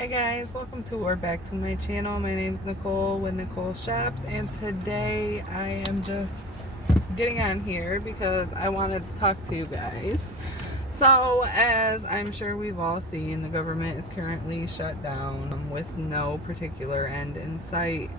Hey guys, welcome to or back to my channel. My name is Nicole with Nicole Shops, and today I am just getting on here because I wanted to talk to you guys. So, as I'm sure we've all seen, the government is currently shut down with no particular end in sight.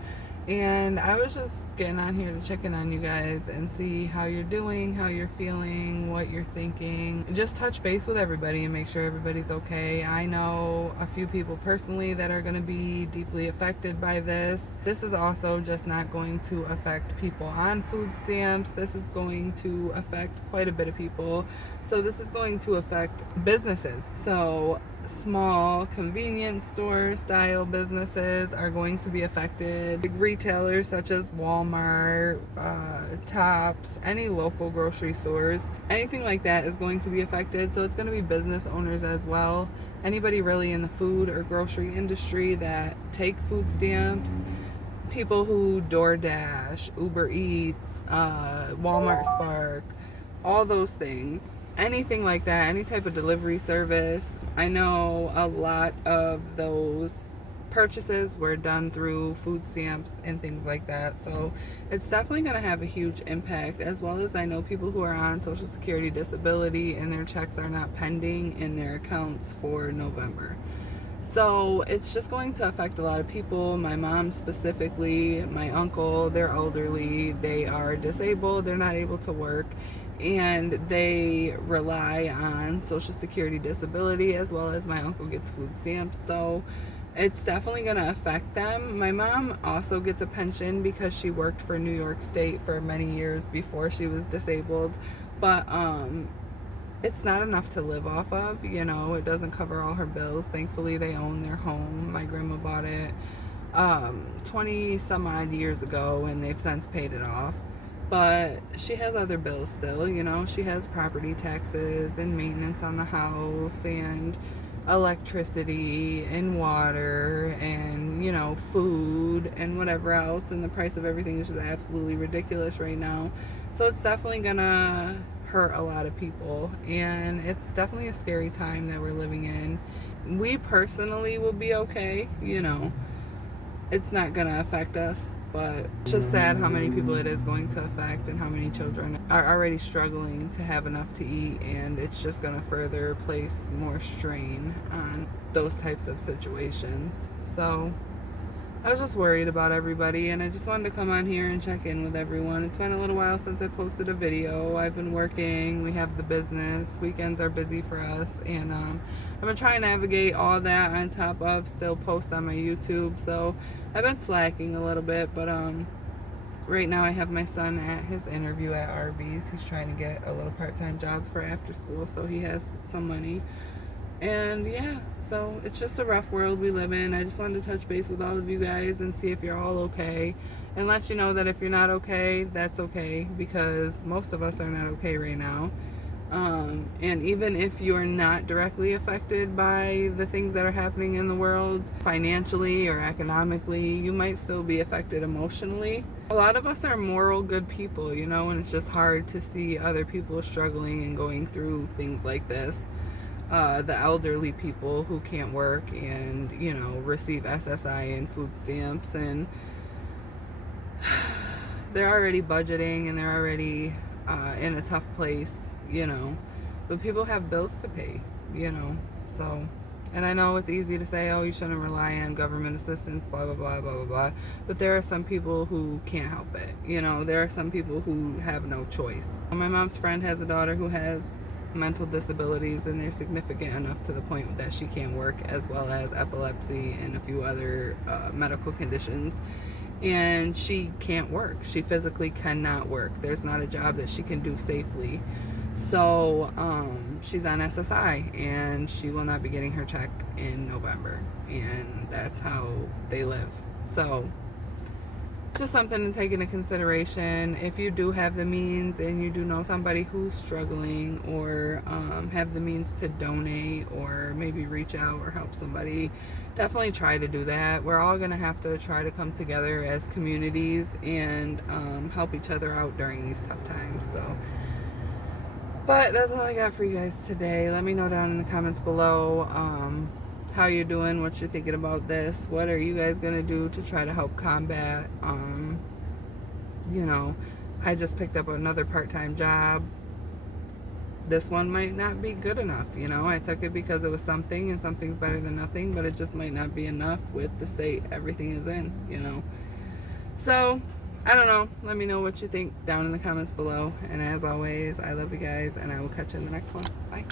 And I was just getting on here to check in on you guys and see how you're doing, how you're feeling, what you're thinking. Just touch base with everybody and make sure everybody's okay. I know a few people personally that are going to be deeply affected by this. This is also just not going to affect people on food stamps. This is going to affect quite a bit of people. So this is going to affect businesses. So small convenience store style businesses are going to be affected. Big retailers such as Walmart, Tops, any local grocery stores, anything like that is going to be affected. So it's going to be business owners as well. Anybody really in the food or grocery industry that take food stamps, people who DoorDash, Uber Eats, Walmart Spark, all those things. Anything like that, any type of delivery service. I know a lot of those purchases were done through food stamps and things like that. So it's definitely going to have a huge impact, as well as I know people who are on Social Security disability and their checks are not pending in their accounts for November. So it's just going to affect a lot of people. My mom specifically, my uncle, they're elderly, they are disabled, they're not able to work, and they rely on Social Security disability, as well as my uncle gets food stamps. So it's definitely going to affect them. My mom also gets a pension because she worked for New York State for many years before she was disabled, but it's not enough to live off of. It doesn't cover all her bills. Thankfully, they own their home. My grandma bought it 20 some odd years ago, and they've since paid it off. But she has other bills still. She has property taxes and maintenance on the house and electricity and water and food and whatever else, and the price of everything is just absolutely ridiculous right now. So it's definitely gonna hurt a lot of people, and it's definitely a scary time that we're living in. We personally will be okay. It's not gonna affect us, but it's just sad how many people it is going to affect and how many children are already struggling to have enough to eat, and it's just gonna further place more strain on those types of situations. So I was just worried about everybody, and I just wanted to come on here and check in with everyone. It's been a little while since I posted a video. I've been working, we have the business, weekends are busy for us, and I'm gonna try and navigate all that on top of still post on my YouTube. So I've been slacking a little bit, but right now I have my son at his interview at Arby's. He's trying to get a little part-time job for after school, so he has some money. And yeah, so it's just a rough world we live in. I just wanted to touch base with all of you guys and see if you're all okay, and let you know that if you're not okay, that's okay, because most of us are not okay right now. And even if you're not directly affected by the things that are happening in the world financially or economically, you might still be affected emotionally. A lot of us are moral, good people, and it's just hard to see other people struggling and going through things like this. The elderly people who can't work and receive SSI and food stamps, and they're already budgeting and they're already in a tough place, but people have bills to pay, so. And I know it's easy to say, oh, you shouldn't rely on government assistance, blah blah blah blah blah blah, but there are some people who can't help it. There are some people who have no choice. My mom's friend has a daughter who has mental disabilities, and they're significant enough to the point that she can't work, as well as epilepsy and a few other medical conditions, and she can't work. She physically cannot work. There's not a job that she can do safely. So she's on SSI, and she will not be getting her check in November, and that's how they live. So just something to take into consideration. If you do have the means and you do know somebody who's struggling, or have the means to donate or maybe reach out or help somebody, definitely try to do that. We're all gonna have to try to come together as communities and help each other out during these tough times. So, but that's all I got for you guys today. Let me know down in the comments below how you're doing, what you're thinking about this. What are you guys gonna do to try to help combat? You know, I just picked up another part-time job. This one might not be good enough, you know. I took it because it was something, and something's better than nothing, but it just might not be enough with the state everything is in, you know. So, I don't know. Let me know what you think down in the comments below. And as always, I love you guys, and I will catch you in the next one. Bye.